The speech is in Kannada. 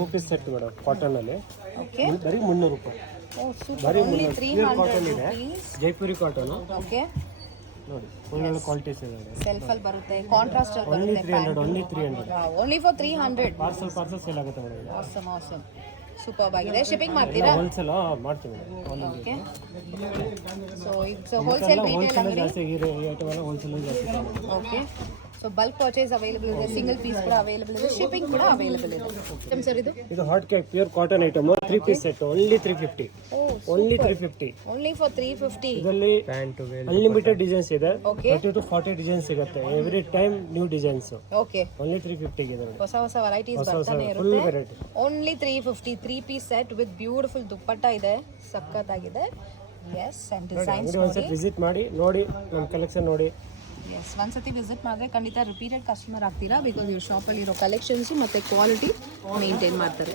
2 ಪೀಸ್ ಸೆಟ್ ಮೇಡಮ್ ಕಾಟನ್ ಅಲ್ಲಿ ಓಕೆ ಬರೀ 300 ರೂಪಾಯಿ. ಓ ಸೂಪರ್, ಬರೀ ಓನ್ಲಿ 300 ಕಾಟನ್ 300 ಇದೆ, rupees. ಜೈಪುರಿ ಕಾಟನ್ ಓಕೆ, ನೋಡಿ ಒಳ್ಳೊಳ್ಳೆ ಕ್ವಾಲಿಟೀಸ್ ಇದೆ. ಸೆಲ್ಫ್ ಅಲ್ಲಿ ಬರುತ್ತೆ, ಕಾಂಟ್ರಾಸ್ಟ್ ಅಲ್ಲಿ ಓನ್ಲಿ ಬರುತ್ತೆ. 300, only 300. Only for 300. Parcel sale ಆಗುತ್ತೆ ಮೇಡಮ್. ಆಸಮ್ ಆಸಮ್, ಸೂಪರ್ ಆಗಿದೆ. ಶಿಪ್ಪಿಂಗ್ ಮಾಡ್ತೀರಾ? ಹೋಲ್ಸೇಲ್ ಮಾಡ್ತೀವಿ madam. Okay, so it's wholesale retail ಅಂಗಡಿ. ಜಾಸ್ತಿ ಈ ಐಟಮ್ ಎಲ್ಲ ಹೋಲ್ಸೇಲ್ ಜಾಸ್ತಿ. Okay, so bulk purchase available ಇದೆ, ಸಿಂಗಲ್ ಪೀಸ್ ಕೂಡ ಅವೈಲೇಬಲ್ ಇದೆ, ಶಿಪ್ಪಿಂಗ್ ಕೂಡ ಅವೈಲೇಬಲ್ ಇದೆ. ಸರ್ ಇದು hot cake pure cotton item 3 piece set only 350. Only 350. Only for 350. ಇದರಲ್ಲಿ ಅನ್ಲಿಮಿಟೆಡ್ ಡಿಸೈನ್ಸ್ ಇದೆ. Okay. 30 to 40 ಡಿಸೈನ್ಸ್ ಸಿಗುತ್ತೆ every time, new designs. Okay, only 350 ಇದೆ. ಹೊಸ ಹೊಸ ವೆರೈಟೀಸ್ ಬರ್ತಾನೆ ಫುಲ್ ಇರುತ್ತೆ. Variety. Only 350, 3 piece set with beautiful dupatta ಇದೆ, ಸಖತ್ತಾಗಿದೆ. ಎಸ್, ಅಂಡ್ ಡಿಸೈನ್ಸ್ ಅಂಗಡಿ ಒಂದ್ಸತಿ ವಿಸಿಟ್ ಮಾಡಿ ನೋಡಿ, ನಮ್ಮ ಕಲೆಕ್ಷನ್ ನೋಡಿ. ಎಸ್, ಒಂದ್ಸತಿ ವಿಸಿಟ್ ಮಾಡಿದ್ರೆ ಖಂಡಿತ ರಿಪೀಟೆಡ್ ಕಸ್ಟಮರ್ ಆಗ್ತೀರಾ, ಬಿಕಾಸ್ ಇವ್ರ ಶಾಪಲ್ಲಿ ಇರೋ ಕಲೆಕ್ಷನ್ಸು ಮತ್ತು ಕ್ವಾಲಿಟಿ ಮೇಂಟೈನ್ ಮಾಡ್ತಾರೆ.